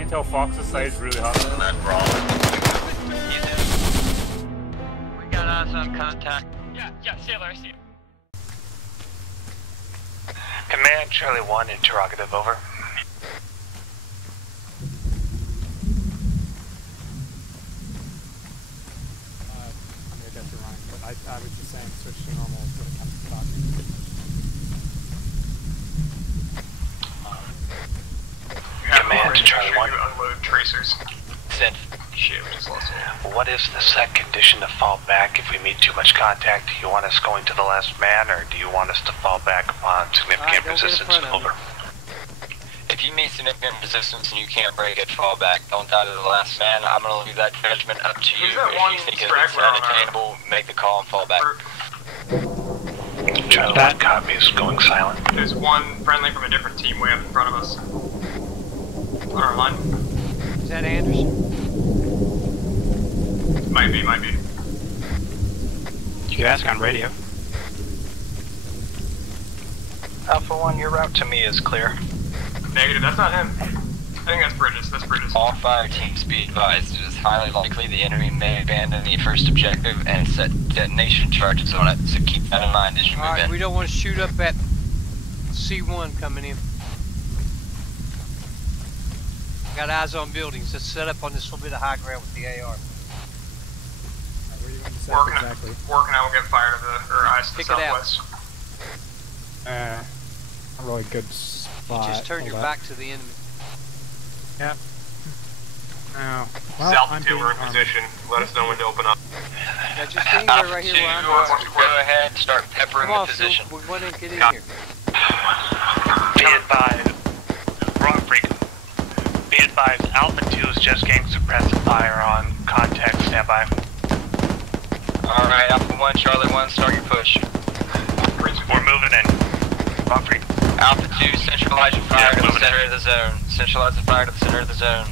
you can tell Fox's side is really hot. That wrong. We got eyes on contact. Yeah, Sailor, I see you. Command, Charlie 1, interrogative, over. I guess you're running, but I was just saying switch to normal when it comes to talking. Command, Charlie 1. Unload tracers. Send. Shit, we just lost one. What is the set condition to fall back if we meet too much contact? Do you want us going to the last man, or do you want us to fall back upon significant resistance? Over. If you meet significant resistance and you can't break it, fall back. Don't die to the last man. I'm gonna leave that judgment up to you. Who's that If one you think it's straggler on our- unattainable, make the call and fall back. Charlie 1 copies, going silent. There's one friendly from a different team way up in front of us. On our line. Is that Anderson? Might be. You can ask on radio. Alpha 1, your route to me is clear. Negative, that's not him. I think that's Bridges. All fire teams be advised, it is highly likely the enemy may abandon the first objective and set detonation charges on it, so keep that in mind as you move Alright, in. we don't want to shoot up at C1 coming in. Got eyes on buildings. Let's set up on this little bit of high ground with the AR. Where do you want to set Working, exactly? working out, we'll get fired to the, or eyes to the Pick it out. southwest. A really good spot. Just turn your Hold up. back to the enemy. Yep. No. Well, South I'm 2, being we're in armed. position. Let us know when to open up. Yeah, just anywhere right here where I'm at. Go ahead and start peppering Come on, the position. Phil. We want to get in Got- here. Be advised. Wrong freak. Be advised, Alpha 2 is just getting suppressive fire on contact. Standby. Alright, Alpha 1, Charlie 1, start your push. We're moving in. Wrong freak. Alpha 2, centralize your fire Yeah, to the moving center in. of the zone. Centralize the fire to the center of the zone.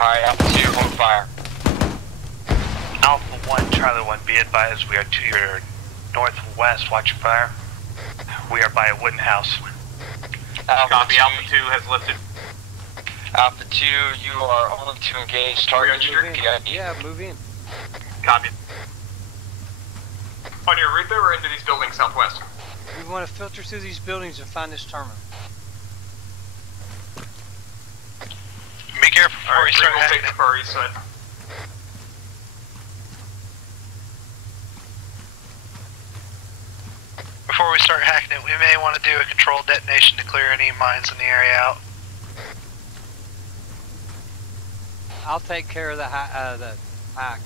Alright, Alpha 2, hold fire. Alpha 1, Charlie 1, be advised, we are to your northwest. Watch your fire. We are by a wooden house. Copy, Alpha 2 has lifted. Alpha 2, you are only to engage target Move with in. PID. Yeah, move in. Copy. On your route there or into these buildings southwest? We want to filter through these buildings and find this terminal. Be careful before Alright, we start we'll take hacking the far east side. Before we start hacking it, we may want to do a controlled detonation to clear any mines in the area out. I'll take care of the hack.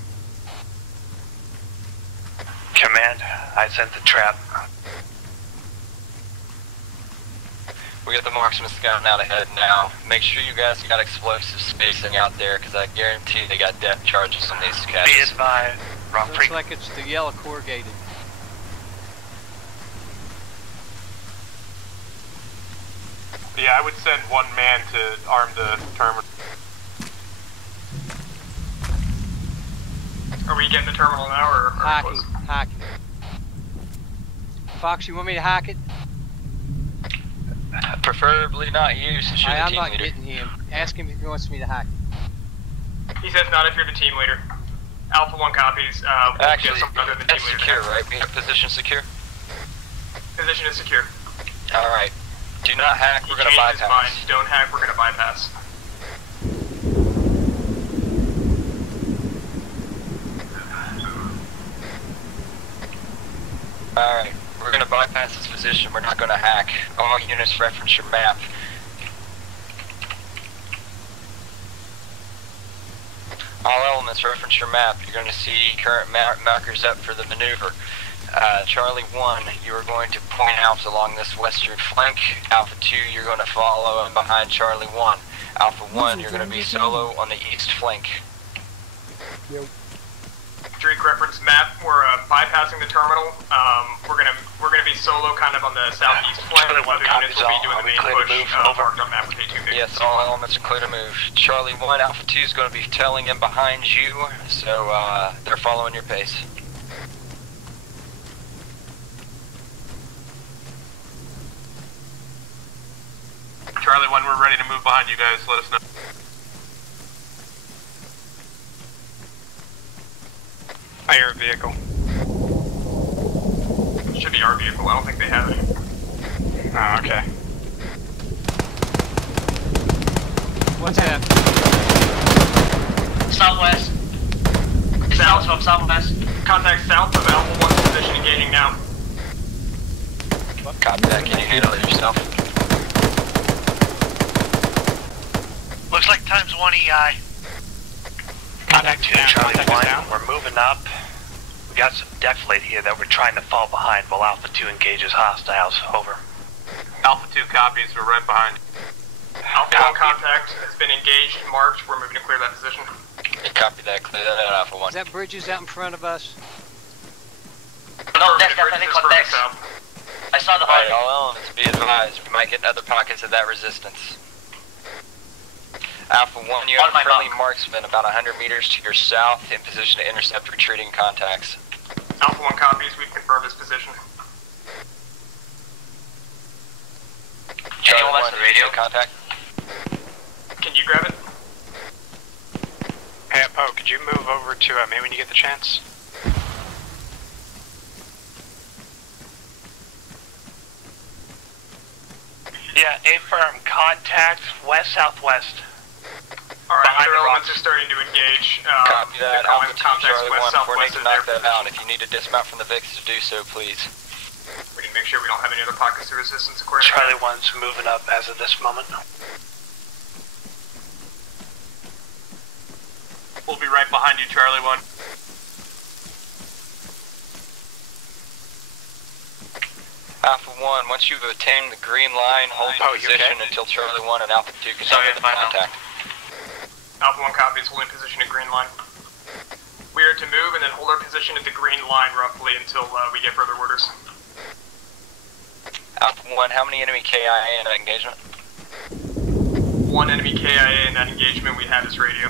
Command, I sent the trap. We got the marksman scouting out ahead now. Make sure you guys got explosive spacing out there, because I guarantee they got depth charges on these Be caches. advised. Wrong Looks freak. like it's the yellow corrugated. Yeah, I would send one man to arm the terminal. Are we getting the terminal now, or are we Hacking, close? hacking. Fox, you want me to hack it? Preferably not you, since you're the I'm team not leader. getting him. Ask him if he wants me to hack it. He says not if you're the team leader. Alpha 1 copies. We'll Actually, get someone other than the that's team leader. secure, right? We have position secure? Position is secure. Alright. Do not hack, He we're gonna changed his mind. bypass. Don't hack, we're gonna bypass. Alright, we're gonna bypass this position, we're not gonna hack. All units reference your map. All elements reference your map. You're gonna see current markers up for the maneuver. Charlie 1, you are going to point out along this western flank. Alpha 2, you're going to follow in behind Charlie 1. Alpha 1, you're going to be solo on the east flank. Yep. Drake reference map. We're bypassing the terminal. We're gonna be solo, kind of on the southeast flank. Charlie 1 Other units will be doing Are the we main clear to push. move? Over. Marked on map with K2. Yes, all elements are clear to move. Charlie 1, Alpha 2 is going to be tailing in behind you, so they're following your pace. Charlie 1, we're ready to move behind you guys. Let us know. I hear a vehicle. Should be our vehicle. I don't think they have any. Oh, okay. What's that? Southwest. It's south from southwest. Contact south of Alpha 1's position engaging now. Copy that. Can you handle it yourself? Looks like times 1 EI. Contact 2, Charlie 1. We're moving up. We got some deflate here that we're trying to fall behind while Alpha 2 engages hostiles. Over. Alpha 2 copies, we're right behind. Alpha 1 contact has been engaged, marked. We're moving to clear that position. Yeah, copy that. Clear that out, Alpha 1. Is that bridges out in front of us? No, that's definitely contacts. I saw the Alright, body. all elements, be advised. We might get in other pockets of that resistance. Alpha 1, you have a friendly marksman about 100 meters to your south in position to intercept retreating contacts. Alpha 1 copies. We've confirmed his position. Charlie 1, the radio? contact. Can you grab it? Hey, Poe, could you move over to me when you get the chance? Yeah, A-firm, contact west-southwest. Alright, Behind other the elements rocks. are starting to engage. Copy that, they're calling Alpha 2, contacts Charlie 1, coordinate west-southwest to of knock their that out. position. If you need to dismount from the VIX to do so, please. We need to make sure we don't have any other pockets of resistance according Charlie to 1's moving up as of this moment. We'll be right behind you, Charlie 1. Alpha 1, once you've attained the green line, hold Oh, the you position okay? until Charlie 1 and Alpha 2 can Sorry, enter the I'm fine now. contact. Alpha 1 copies, holding position at green line. We are to move and then hold our position at the green line roughly until we get further orders. Alpha 1, how many enemy KIA in that engagement? 1 enemy KIA in that engagement. We have his radio.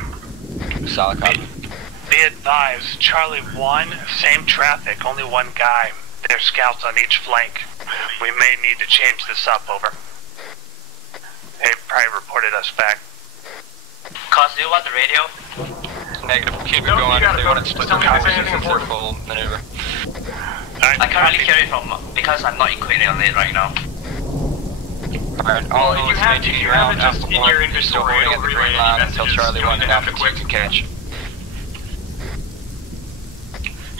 Solid copy. Be advised, Charlie 1, same traffic, only one guy. There's scouts on each flank. We may need to change this up, over. They probably reported us back. Cos, do you want the radio? Negative, keep it No, going. you got it, They want Phil. to split Just tell the me if there's conversation anything important. full maneuver. I can't really hear it from, because I'm not equating on it right now. Alright, all Well, if you elements have- maintain if you your have own it just Alpha in 1. your You're still inventory, holding at it'll the relay green any line until messages. Charlie You 1 don't and have Alpha to 2 quit. can catch.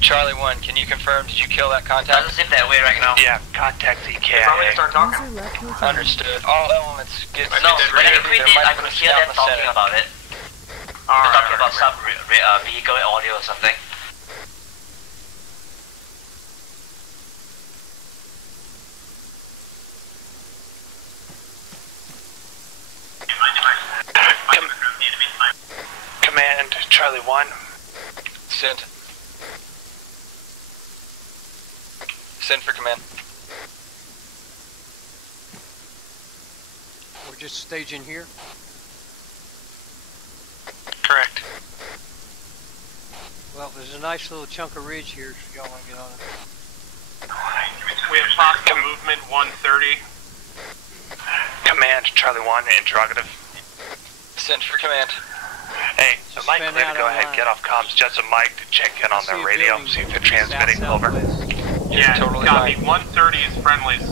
Charlie 1, can you confirm, did you kill that contact? Doesn't seem that way right now. Yeah, contact They probably EKIA. start talking. Understood. All elements get Might be No, dead when I radio. quit There it, might I be could a hear scout them in the talking center. about it. They're Alright, talking about alright. some vehicle audio or something. Command, Charlie 1. Send. Send for command. We're just staging here. Correct. Well, there's a nice little chunk of ridge here if y'all want to get on it. We have possible movement 130. Command, Charlie 1, interrogative. Send for command. Hey, Just am I fan clear to out go ahead online. and get off comms? Just a mic to check in on I see their a radio, building see if they're transmitting, over. south-southwest. You're Yeah, totally copy. fine. 130 is friendlies.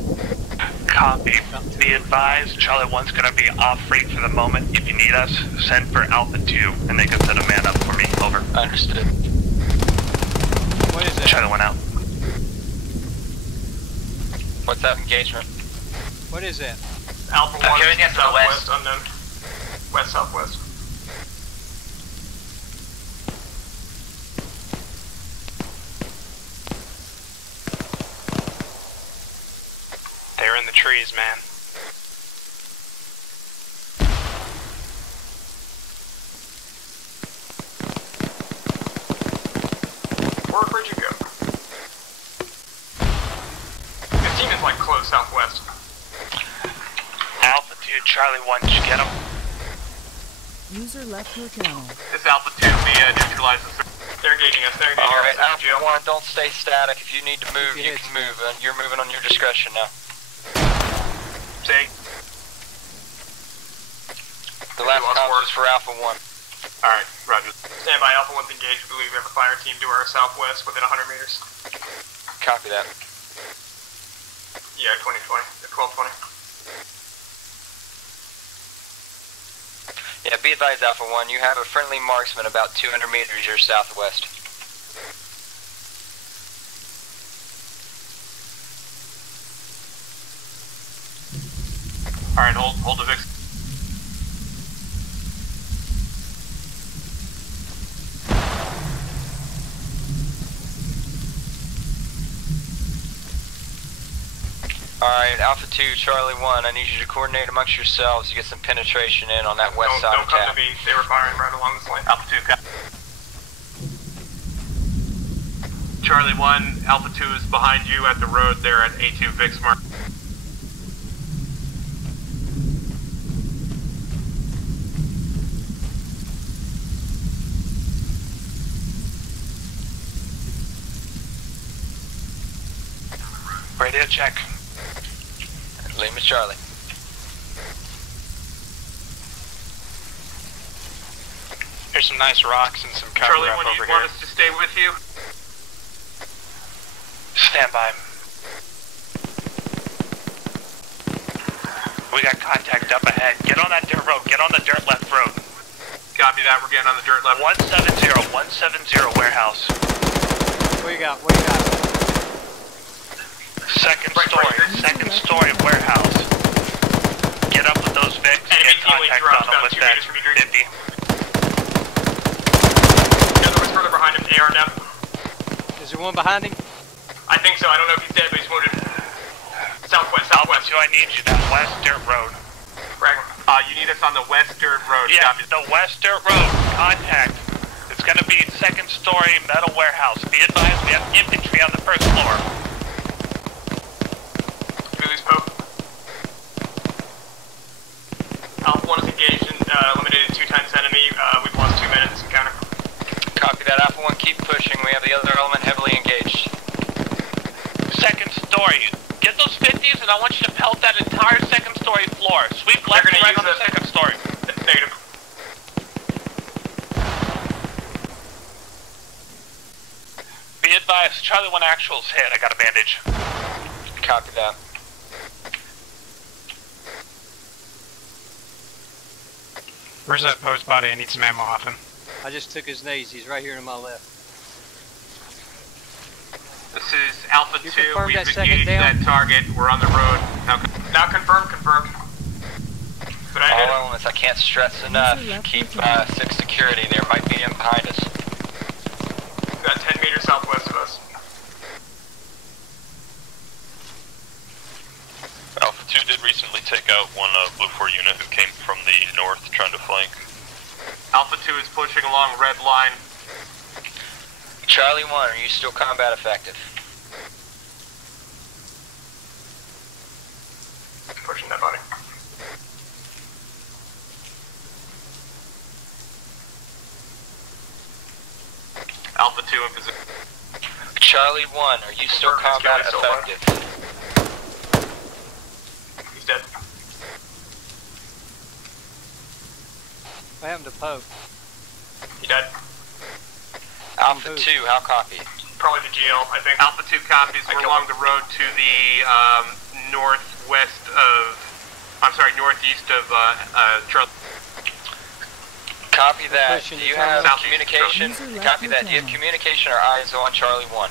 Copy. Be advised, Charlie 1's going to be off fleet for the moment. If you need us, send for Alpha 2, and they can send a man up for me, over. Understood. What is that? Charlie 1 out. What's that engagement? What is that? Alpha 1, carrying it to the southwest, west. unknown. West-southwest. They're in the trees, man. Where'd you go? This team is like close southwest. Alpha 2, Charlie 1, did you get him? User left your channel. This Alpha 2 be neutralized. They're engaging us. They're engaging Alright, us. Alpha 1, don't stay static. If you need to move, Keep your you heads can move. You're moving on your discretion now. Say, The last lost comms four. was for Alpha 1. Alright, roger. Stand by, Alpha 1's engaged. We believe we have a fire team to our southwest within 100 meters. Copy that. Yeah, 2020. 1220. Yeah, be advised, Alpha 1, you have a friendly marksman about 200 meters your southwest. Alright, hold the Vix. Alright, Alpha 2, Charlie 1, I need you to coordinate amongst yourselves to get some penetration in on that west side Don't of come town. to me. They were firing right along this lane. Alpha 2, Charlie 1, Alpha 2 is behind you at the road there at A2 Vix Mark. Radio check. Lima Charlie. Here's some nice rocks and some cover Charlie up 1, over you want here. us to stay with you? Stand by. We got contact up ahead. Get on that dirt road. Get on the dirt left road. Copy that, we're getting on the dirt left. 170 warehouse. What you got? What you got? Second story of warehouse. Get up with those Vics. Enemy Get team lead contact drops on them about with 2 that meters from you. 50. The other one's further behind him. AR now. Is there one behind him? I think so. I don't know if he's dead, but he's wounded. Southwest. Alpha 2, I need you. That west dirt road. Frag. You need us on the west dirt road. Yeah, Copy. the west dirt road. Contact. It's gonna be second story metal warehouse. Be advised, we have infantry on the first floor. We lose Pope. Alpha 1 is engaged and eliminated 2 times enemy. We've lost 2 men in this encounter. Copy that, Alpha 1, keep pushing. We have the other element heavily engaged. Second story. Get those 50s and I want you to pelt that entire second story floor. Sweep left and right on the second story. Negative. Be advised, Charlie 1 actual's hit. I got a bandage. Copy that. Where's that post body? I need some ammo off him. I just took his knees. He's right here to my left. This is Alpha You 2, confirmed we've that second engaged down? that target, we're on the road. Now confirmed. But I All did it. elements, I can't stress enough. Keep 6 security. There might be him behind us. About 10 meters southwest of us. Alpha 2 did recently take out one Blue 4 unit who came from the north trying to flank. Alpha 2 is pushing along red line. Charlie 1, are you still combat effective? Pushing that body. Alpha 2 in position. Charlie 1, are you still Confirmed, combat this guy's still effective? He's dead. What happened to Pope? He died. Alpha 2, how copy? Probably the GL, I think. Alpha 2 copies, we're along the road to the northeast of Charlie. Copy that. Pushing Do you to have southeast. communication? User left Copy that. Do you have channel. communication or eyes on Charlie 1?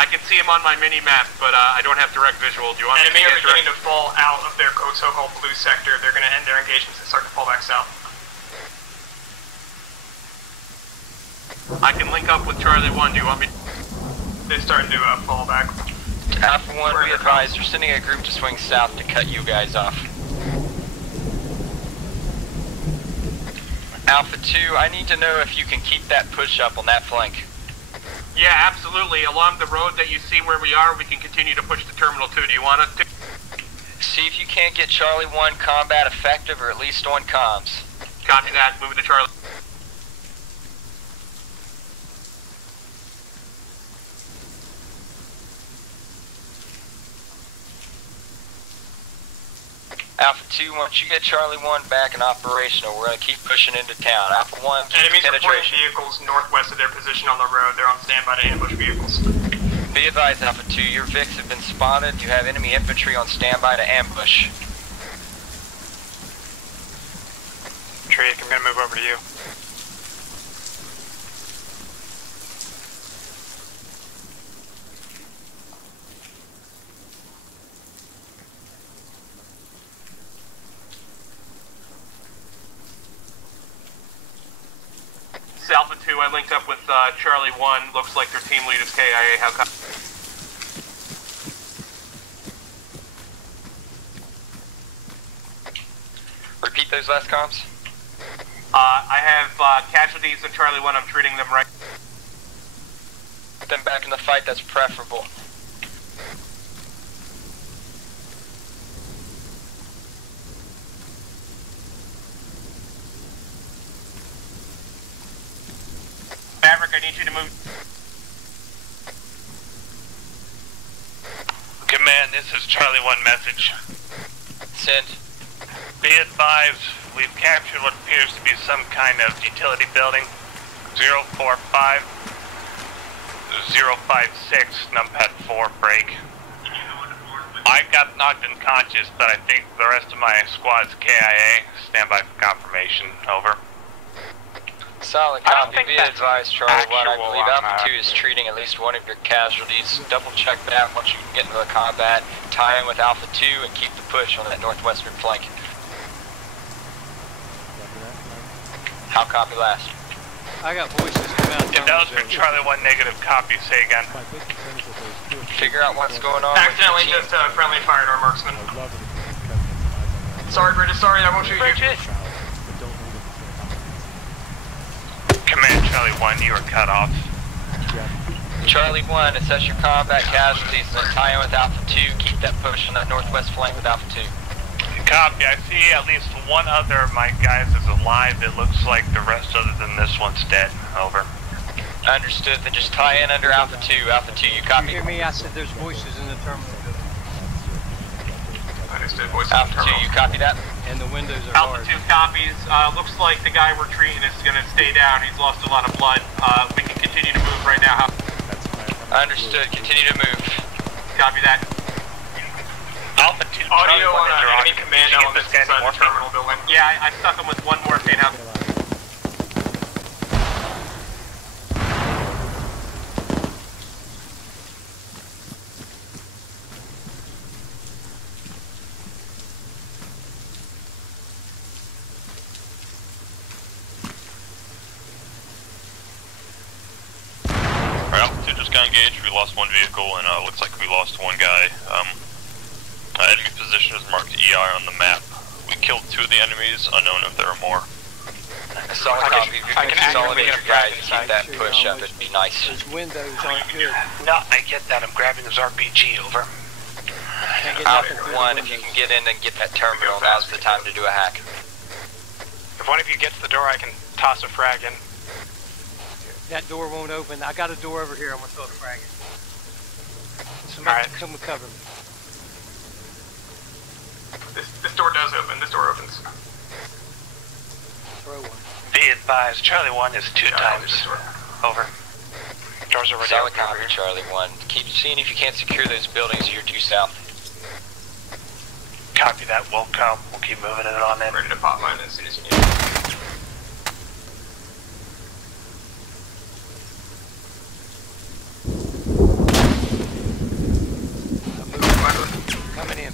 I can see him on my mini-map, but I don't have direct visual. Do you want me Enemy to are get beginning direct? to fall out of their so-called blue sector. They're going to end their engagements and start to fall back south. I can link up with Charlie 1, do you want me? They're starting to fall back. Alpha 1, We're be in the advised, they're sending a group to swing south to cut you guys off. Alpha 2, I need to know if you can keep that push up on that flank. Yeah, absolutely. Along the road that you see where we are, we can continue to push the terminal 2. Do you want us to? See if you can't get Charlie 1 combat effective or at least on comms. Copy that. Moving to Charlie. Alpha 2, once you get Charlie 1 back and operational, we're going to keep pushing into town. Alpha 1, keep Enemies are pointing penetration. vehicles northwest of their position on the road. They're on standby to ambush vehicles. Be advised, Alpha 2, your Vics have been spotted. You have enemy infantry on standby to ambush. Trick, I'm gonna move over to you. Alpha 2, I linked up with Charlie 1. Looks like their team lead is KIA. How come? Repeat those last comms. I have casualties in Charlie 1. I'm treating them right. Put them back in the fight, that's preferable. Maverick, I need you to move. Command, this is Charlie 1 message. Send. Be advised, we've captured what appears to be some kind of utility building. 045 056, numpad 4, break. I got knocked unconscious, but I think the rest of my squad's KIA. Stand by for confirmation, over. Solid copy. Be advised, Charlie 1. I believe Alpha 2 is treating at least one of your casualties. Double check that once you can get into the combat. Tie in with Alpha 2 and keep the push on that northwestern flank. How copy last? I got voices coming out. If that was for Charlie 1 negative, copy, say again. Figure out what's going on. Accidentally just friendly fired our marksman. Sorry, Bridges, sorry, I won't shoot you. Command Charlie 1, you are cut off. Charlie 1, assess your combat casualties and then tie in with Alpha 2. Keep that push on that northwest flank with Alpha 2. Copy, I see at least one other of my guys is alive. It looks like the rest other than this one's dead. Over. Understood, then just tie in under Alpha 2. Alpha 2, you copy? You hear me? I said there's voices in the terminal. Understood, voices Alpha 2, you copy that? And the windows are Alpha hard. 2 copies. Looks like the guy we're treating is going to stay down. He's lost a lot of blood. We can continue to move right now. Understood, continue to move. Copy that. Alpha 2, Audio on enemy enemy command elements inside the terminal building. Yeah, I stuck him with one morphine. How? Alpha 2 just got engaged. We lost one vehicle and looks like we lost one guy. Enemy position is marked EI on the map. We killed 2 of the enemies, unknown if there are more. Solid copy. If you can consolidate your guys and keep that push up, it'd be nice. Those windows aren't good. No, I get that. I'm grabbing his RPG, over. Can't get Alpha nothing through 1, the if you windows. can get in and get that terminal, now's the time to do a hack. If one of you gets the door, I can toss a frag in. That door won't open. I got a door over here. I'm gonna throw a frag in. Somebody come and cover me. This door does open. This door opens. Throw one. Be advised, Charlie 1 is 2 times. Over. Doors are already Solid open. copy, Charlie 1. Keep seeing if you can't secure those buildings you're due south. Copy that, we'll come. We'll keep moving it on in. Ready to pop mine as soon as you need it. Coming in.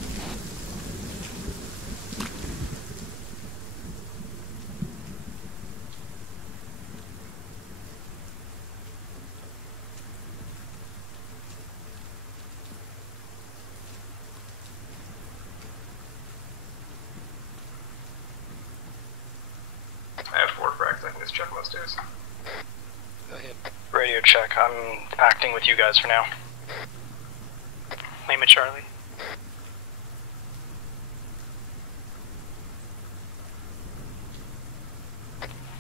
I have 4 frags. I can just check them upstairs. Go ahead. Radio check. I'm acting with you guys for now. Name it Charlie.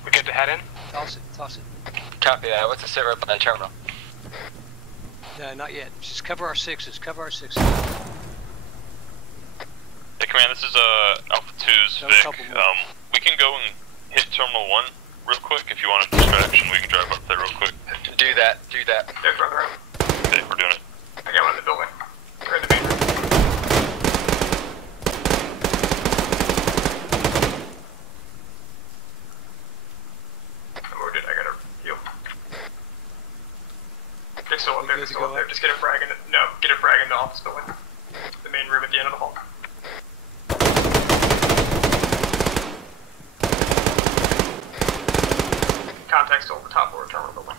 We good to head in? Toss it. Toss it. Copy that. What's the sit rep on that terminal? No, not yet. Just cover our 6s. Cover our 6s. Hey, Commander. Command, this is Alpha 2's Vic. We can go and hit Terminal 1 real quick. If you want a distraction, we can drive up there real quick. Do that. They're further up. Okay, we're doing it. I got one in the building. We're in the main room. I'm wounded, I gotta heal. They're still up there, they're still up there. Just get a frag in the, no, get a frag in the office building. The main room at the end of the hall. Contact still at the top floor of terminal building.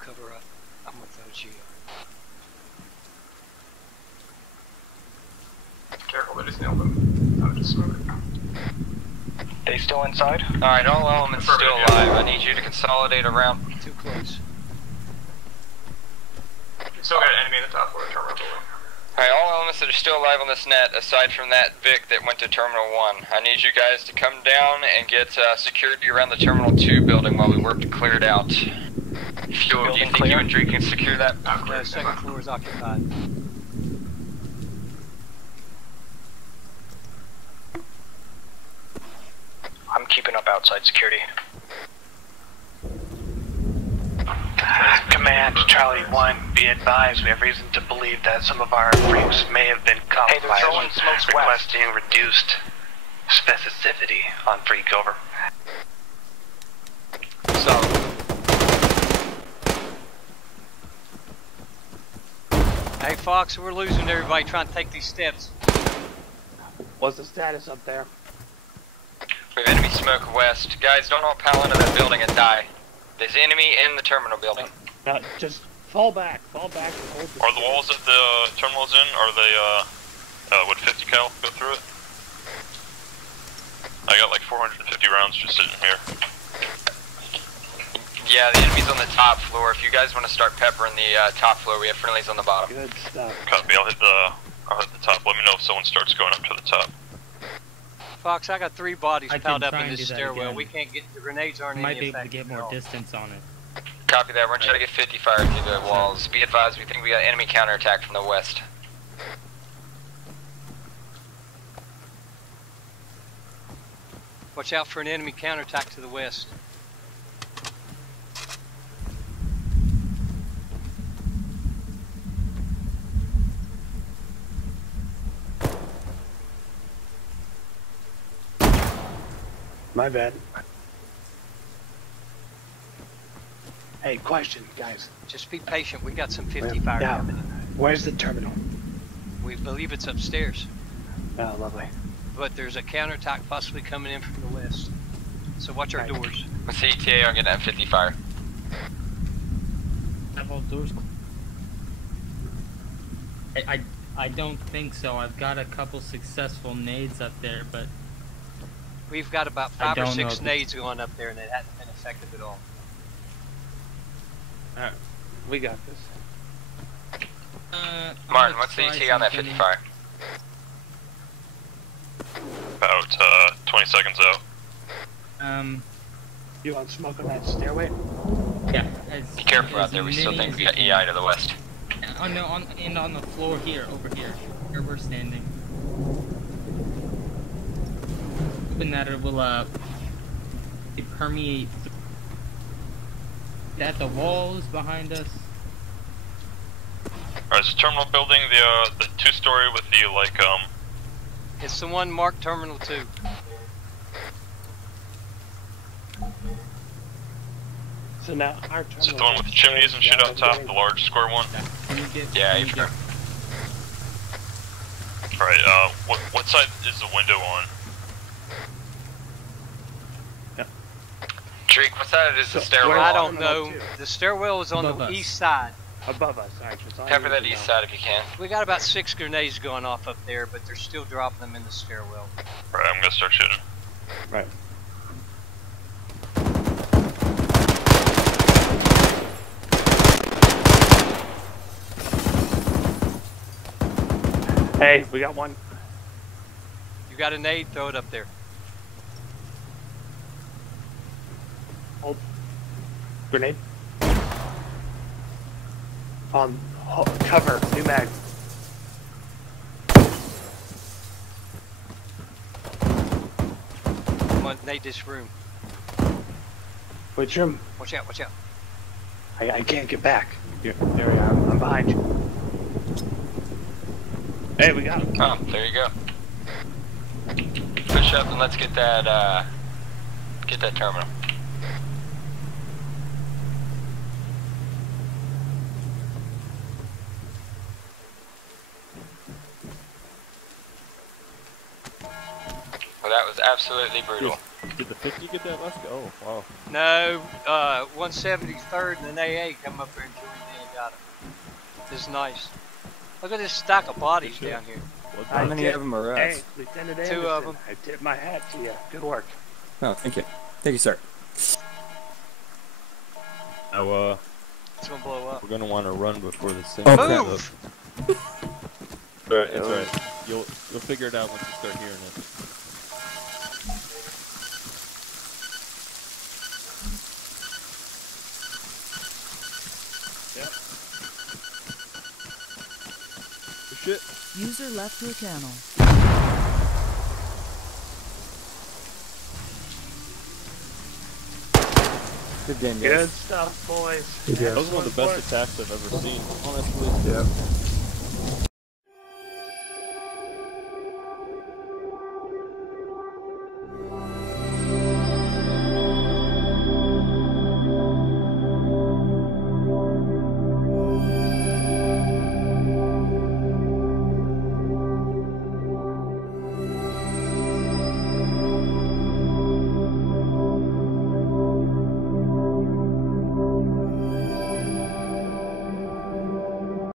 Cover up. I'm without you. Careful, they just nailed them. I'll just smoke it. They still inside? Alright, all elements still alive. I need you to consolidate around. Too close. Still got an enemy in the top floor of terminal building. Alright, all elements that are still alive on this net, aside from that Vic that went to Terminal 1. I need you guys to come down and get security around the Terminal 2 building while we work to clear it out. Do you think you and Dree can secure that? Yeah, second floor is occupied. I'm keeping up outside security. Command, Charlie 1, be advised we have reason to believe that some of our freaks may have been caught Hey, they're throwing smokes west. requesting reduced specificity on free cover. Hey Fox, we're losing everybody trying to take these steps. What's the status up there? We have enemy smoke west. Guys, don't all pile into that building and die. There's enemy in the terminal building. No, just fall back and hold the Are the walls that the terminal's in, are they, would 50 cal go through it? I got like 450 rounds just sitting here. Yeah, the enemy's on the top floor. If you guys want to start peppering the top floor, we have friendlies on the bottom. Good stuff. Copy, I'll hit the top. Let me know if someone starts going up to the top. Fox, I got 3 bodies I piled can up try in and this do that stairwell. again. We can't get, the grenades aren't Might any be able to effective get at more all. distance on it. Copy that. We're going to try to get 50 fire through the walls. Be advised, we think we got enemy counterattack from the west. Watch out for an enemy counterattack to the west. My bad. Hey, question, guys. Just be patient. We got some 50 fire Now, coming in. where's the terminal? We believe it's upstairs, Oh, lovely. but there's a counterattack possibly coming in from the west. So watch our doors. What's the ETA on getting that 50 fire? Have all doors I don't think so. I've got a couple successful nades up there, but We've got about I 5 or don't know 6 if nades going up there and it hasn't been effective at all. Alright, we got this. Martin, what's the ETA on that 50 fire? About 20 seconds out. You want smoke on that stairway? yeah. Be careful out there, we still think we got EI to the west. Oh no, on the floor here, over here, where we're standing. Hoping that it will it permeate that the walls behind us. Alright, is the terminal building the 2-story with the like It's the one marked Terminal 2. So now our terminal. is it the one with the chimneys and shit up top, the large square one? Yeah, you've got. Alright, what side is the window on? Drake, what side is the stairwell? I don't know. The stairwell is on the east side. Above us, alright. Pepper that east side if you can. We got about 6 grenades going off up there, but they're still dropping them in the stairwell. Alright, I'm gonna start shooting. Right. Hey, we got one. You got a nade? Throw it up there. Grenade. Cover. New mag. I'm gonna nade this room. Which room? Watch out, watch out. I can't get back. Here, there we are. I'm behind you. Hey, we got him. Oh, there you go. Push up and let's get that terminal. Well, that was absolutely brutal. Did the 50 get that last go? Oh, wow. No, 173rd and an AA come up here and joined in and got him. This is nice. Look at this stack of bodies down here. How many of them are us? Hey, Lieutenant Two Anderson, of them. I tip my hat to you. Good work. Oh, thank you. Thank you, sir. Now, It's gonna blow up. we're gonna want to run before the thing. Move! Alright, it's alright. You'll figure it out once you start hearing it. Yep. Shit. User left your channel. Good game, guys. Good stuff, boys. That was one of the best attacks I've ever seen, honestly. Yeah.